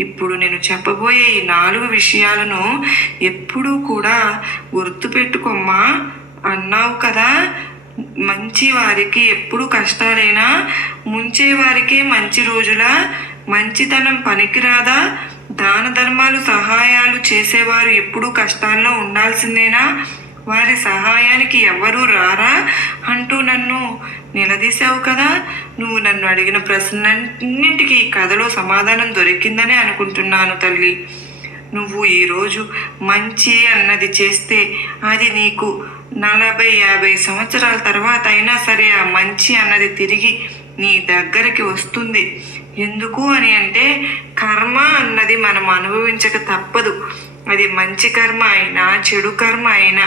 ఇప్పుడు నేను చెప్పబోయే ఈ నాలుగు విషయాలను ఎప్పుడూ కూడా గుర్తుపెట్టుకోమ్మా. అన్నావు కదా మంచి వారికి ఎప్పుడు కష్టాలైనా ముంచే వారికి మంచి రోజుల మంచితనం పనికిరాదా? దాన ధర్మాలు సహాయాలు చేసేవారు ఎప్పుడూ కష్టాల్లో ఉండాల్సిందేనా? వారి సహాయానికి ఎవరూ రారా అంటూ నన్ను నిలదీశావు కదా. నువ్వు నన్ను అడిగిన ప్రశ్నన్నింటికి ఈ కథలో సమాధానం దొరికిందనే అనుకుంటున్నాను తల్లి. నువ్వు ఈరోజు మంచి అన్నది చేస్తే అది నీకు నలభై యాభై సంవత్సరాల తర్వాత అయినా సరే ఆ మంచి అన్నది తిరిగి నీ దగ్గరికి వస్తుంది. ఎందుకు అని అంటే కర్మ అన్నది మనం అనుభవించక తప్పదు. అది మంచి కర్మ అయినా చెడు కర్మ అయినా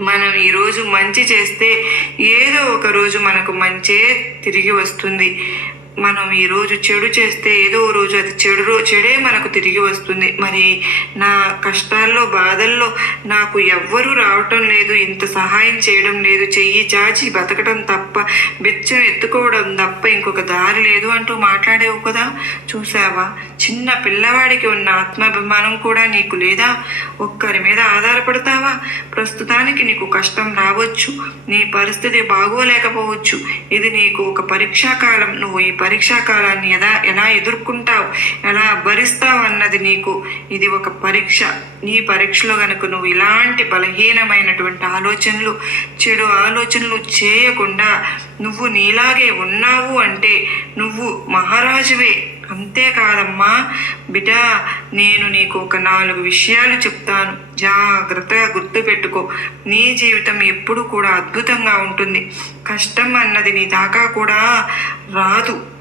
మనం ఈరోజు మంచి చేస్తే ఏదో ఒక రోజు మనకు మంచే తిరిగి వస్తుంది. మనం ఈరోజు చెడు చేస్తే ఏదో రోజు అది చెడు చెడే మనకు తిరిగి వస్తుంది. మరి నా కష్టాల్లో బాధల్లో నాకు ఎవ్వరూ రావటం లేదు ఇంత సహాయం చేయడం లేదు చెయ్యి చాచి బతకడం తప్ప బెచ్చం ఎత్తుకోవడం తప్ప ఇంకొక దారి లేదు అంటూ మాట్లాడేవు కదా? చూసావా చిన్న పిల్లవాడికి ఉన్న ఆత్మాభిమానం కూడా నీకు లేదా? ఒక్కరి మీద ఆధారపడతావా? ప్రస్తుతానికి నీకు కష్టం రావచ్చు. నీ పరిస్థితి బాగోలేకపోవచ్చు. ఇది నీకు ఒక పరీక్షా కాలం. నువ్వు ఈ పరీక్షా కాలాన్ని ఎలా ఎలా ఎదుర్కొంటావు ఎలా భరిస్తావు అన్నది నీకు ఇది ఒక పరీక్ష. నీ పరీక్షలో కనుక నువ్వు ఇలాంటి బలహీనమైనటువంటి ఆలోచనలు చెడు ఆలోచనలు చేయకుండా నువ్వు నీలాగే ఉన్నావు అంటే నువ్వు మహారాజువే. అంతేకాదమ్మా బిడ్డా నేను నీకు ఒక నాలుగు విషయాలు చెప్తాను. జాగ్రత్తగా గుర్తుపెట్టుకో నీ జీవితం ఎప్పుడు కూడా అద్భుతంగా ఉంటుంది. కష్టం అన్నది నీ దాకా కూడా రాదు.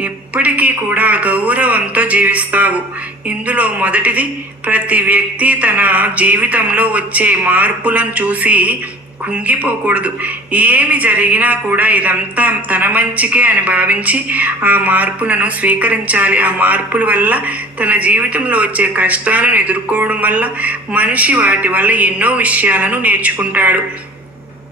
ఎప్పటికీ కూడా గౌరవంతో జీవిస్తావు. ఇందులో మొదటిది ప్రతి వ్యక్తి తన జీవితంలో వచ్చే మార్పులను చూసి కుంగిపోకూడదు. ఏమి జరిగినా కూడా ఇదంతా తన మంచికే అని భావించి ఆ మార్పులను స్వీకరించాలి. ఆ మార్పుల వల్ల తన జీవితంలో వచ్చే కష్టాలను ఎదుర్కోవడం వల్ల మనిషి వాటి వల్ల ఎన్నో విషయాలను నేర్చుకుంటాడు.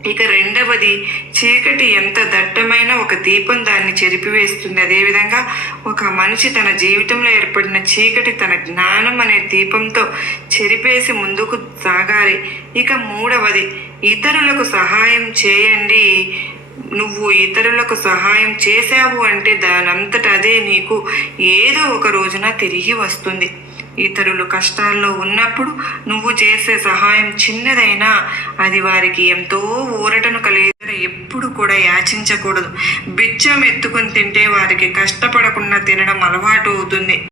ఇక రెండవది చీకటి ఎంత దట్టమైన ఒక దీపం దాన్ని చెరిపివేస్తుంది. అదేవిధంగా ఒక మనిషి తన జీవితంలో ఏర్పడిన చీకటి తన జ్ఞానం అనే దీపంతో చెరిపేసి ముందుకు సాగాలి. ఇక మూడవది ఇతరులకు సహాయం చేయండి. నువ్వు ఇతరులకు సహాయం చేశావు అంటే దానంతట అదే నీకు ఏదో ఒక రోజున తిరిగి వస్తుంది. ఇతరులు కష్టాల్లో ఉన్నప్పుడు నువ్వు చేసే సహాయం చిన్నదైనా అది వారికి ఎంతో ఊరటను కలిగి ఎప్పుడు కూడా యాచించకూడదు. బిచ్చం ఎత్తుకొని తింటే వారికి కష్టపడకుండా తినడం అలవాటు అవుతుంది.